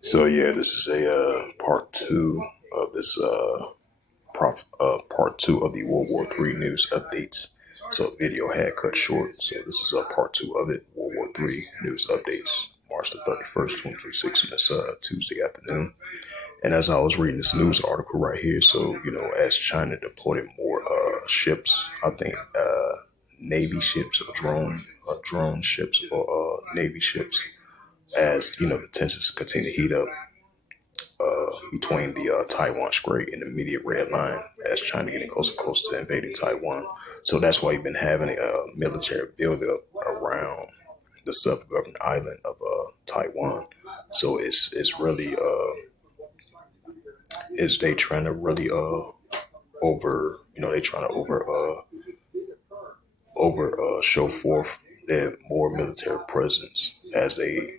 So yeah, this is a part two of this part two of the World War Three news updates. So video had cut short, so this is part two of it. World War Three news updates, March the 31st, 2026, and it's Tuesday afternoon. And as I was reading this news article right here, so as China deployed more ships, I think Navy ships or drone ships or Navy ships, as the tensions continue to heat up between the Taiwan Strait and the immediate red line as China getting closer and closer to invading Taiwan. So that's why you've been having a military buildup around the self-governing island of Taiwan. So it's really is they trying to really over they trying to over show forth their more military presence as they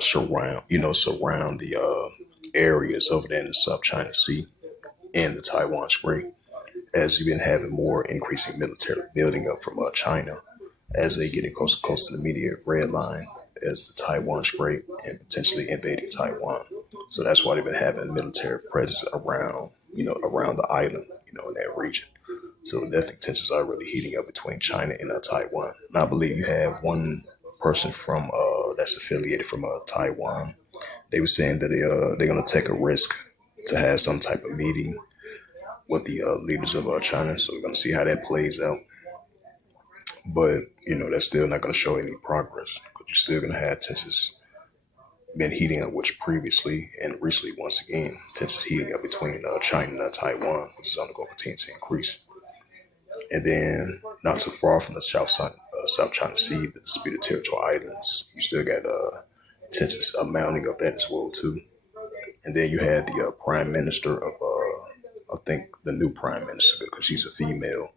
surround the areas over there in the South China Sea and the Taiwan Strait, as you've been having more increasing military building up from China as they getting closer and closer to the immediate red line as the Taiwan Strait and potentially invading Taiwan. So that's why they've been having military presence around around the island in that region. So definitely tensions are really heating up between China and Taiwan. And I believe you have one person from that's affiliated from Taiwan. They were saying that they're gonna take a risk to have some type of meeting with the leaders of China. So we're gonna see how that plays out. But that's still not gonna show any progress because you're still gonna have tensions been heating up, which previously and recently once again tensions heating up between China and Taiwan, which is only going to continue to increase. And then not too far from the South China Sea, the disputed territorial islands, you still got tensions mounting of that as well too. And then you had the prime minister of, I think the new prime minister, because she's a female,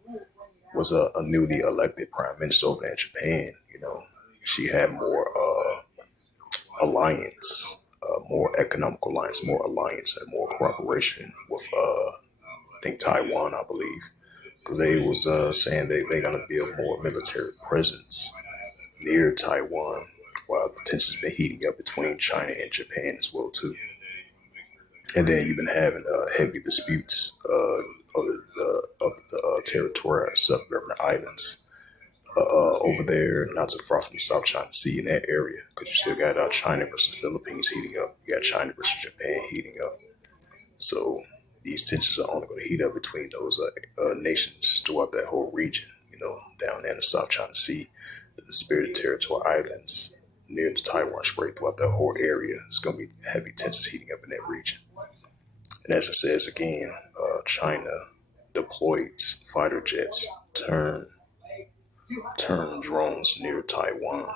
was a newly elected prime minister over there in Japan. She had more alliance, more economic alliance, more alliance, and more cooperation with, I think Taiwan, I believe, because they was saying they're gonna build more military presence near Taiwan, while the tensions been heating up between China and Japan as well too. And then you've been having heavy disputes of the territorial self-governing islands over there, not too far from the South China Sea in that area, because you still got China versus Philippines heating up. You got China versus Japan heating up. So these tensions are only going to heat up between those nations throughout that whole region. Down there in the South China Sea, the disputed territorial islands near the Taiwan Strait, throughout that whole area, it's going to be heavy tensions heating up in that region. And as it says again, China deployed fighter jets, turn drones near Taiwan.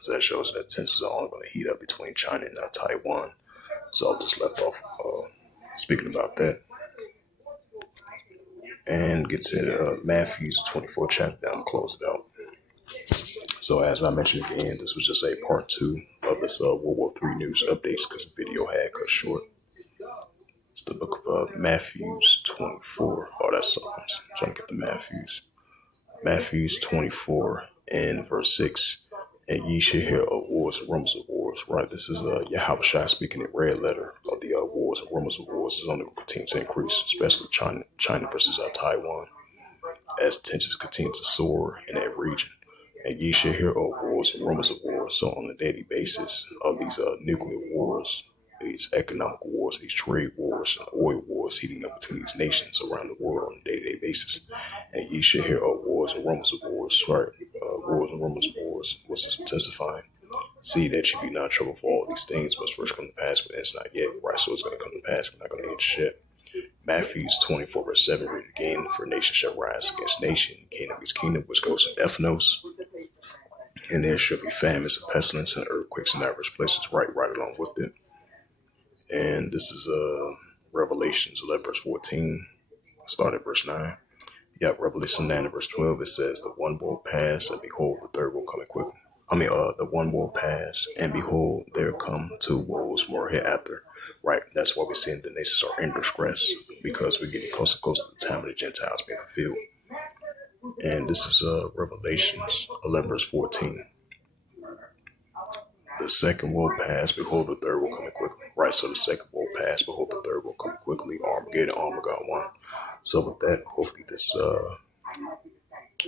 So that shows that tensions are only going to heat up between China and Taiwan. So I'll just left off speaking about that and get to Matthew's 24 chapter down and close it out. So as I mentioned again, this was just a part two of this World War III news updates because the video had cut short. It's the book of Matthew's 24. Oh, that's I'm trying to get the Matthews. Matthew's 24 and verse 6. And ye shall hear of wars and rumors of wars. Right, this is Yahushua speaking in red letter of the wars and rumors of wars is only going to continue to increase, especially China versus Taiwan, as tensions continue to soar in that region. And ye shall hear of wars and rumors of wars. So on a daily basis of these nuclear wars, these economic wars, these trade wars, and oil wars heating up between these nations around the world on a day-to-day basis. And ye shall hear of wars and rumors of wars, right? Wars and rumors of wars, which is intensifying. See that you be not trouble for all these things must first come to pass, but it's not yet, right? So it's going to come to pass, we're not going to get shit. Matthew's 24 verse 7 read again, for nation shall rise against nation, kingdom against kingdom, which goes in ethnos. And there shall be famines and pestilence and earthquakes in diverse places, right along with it. And this is Revelations 11 verse 14, start at verse 9. You got Revelation 9 verse 12, it says, the one will pass, and behold, the third will come quickly. The one will pass, and behold, there come two woes more hereafter. Right, that's why we're seeing the nations are in distress, because we're getting closer and closer to the time of the Gentiles being fulfilled. And this is Revelations 11 verse 14. The second will pass, behold, the third will come quickly. Right, so the second will pass, behold, the third will come quickly. Armageddon, Armageddon 1. So with that, hopefully this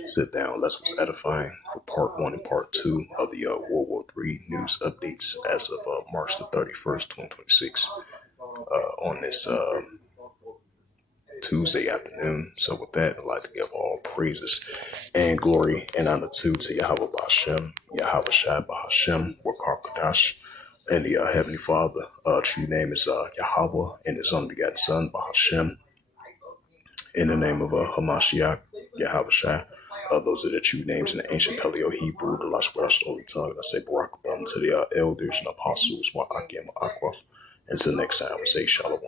sit down lesson was edifying for part 1 and part 2 of the World War III news updates as of March the 31st, 2026 on this Tuesday afternoon. So with that, I'd like to give all praises and glory and honor to Yahweh Bashem, Yahweh Shai Bahashem, Wakar Kadash, and the Heavenly Father. True name is Yahweh, and His only begotten Son, Bahashem, in the name of Hamashiach, Yahweh Shai. Those are the true names in the ancient Paleo Hebrew, the Lashon Holy Tongue. And I say Barak to the elders and apostles, Wa'akim Akwaf. Until next time, I say Shalom.